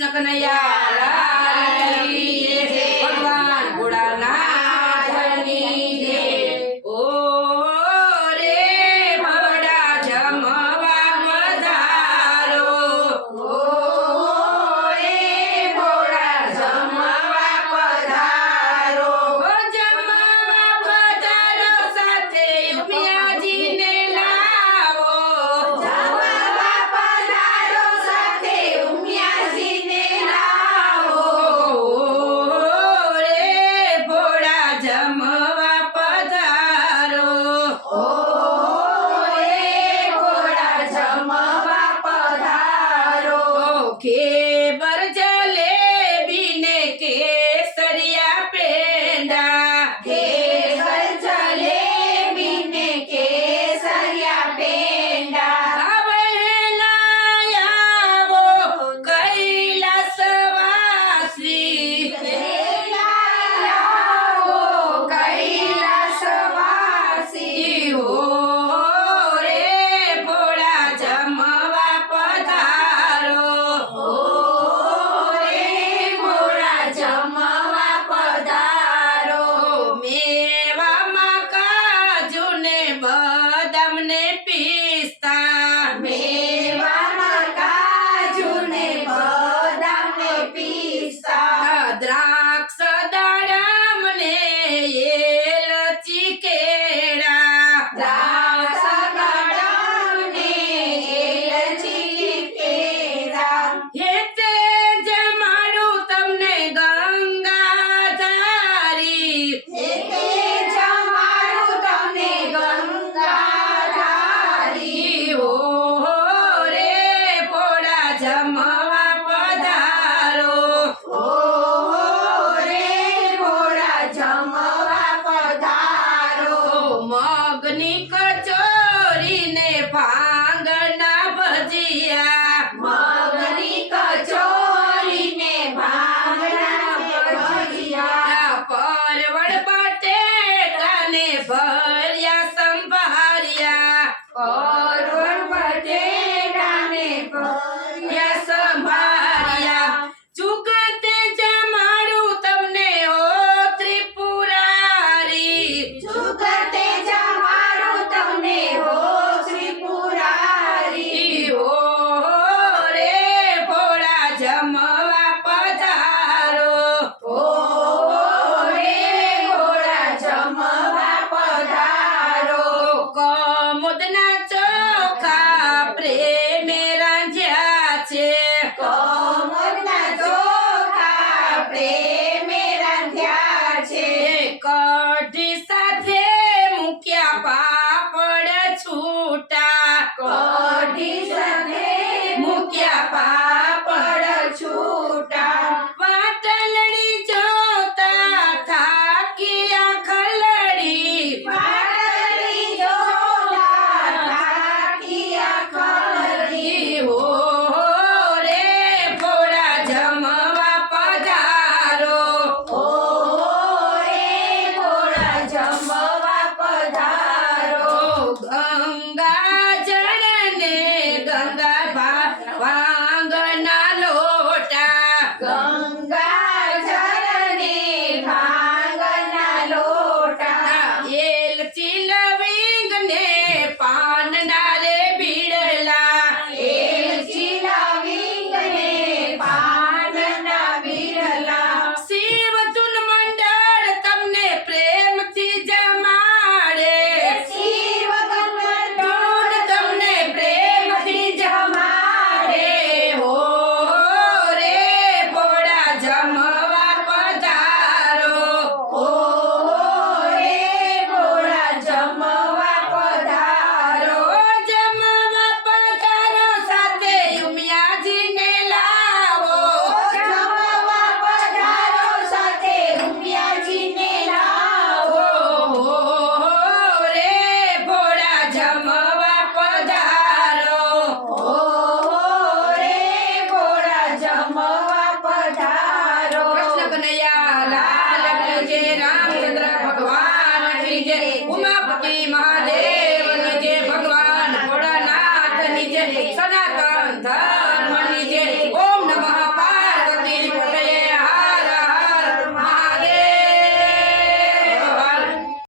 Krishna Kanaiya Tá. Hare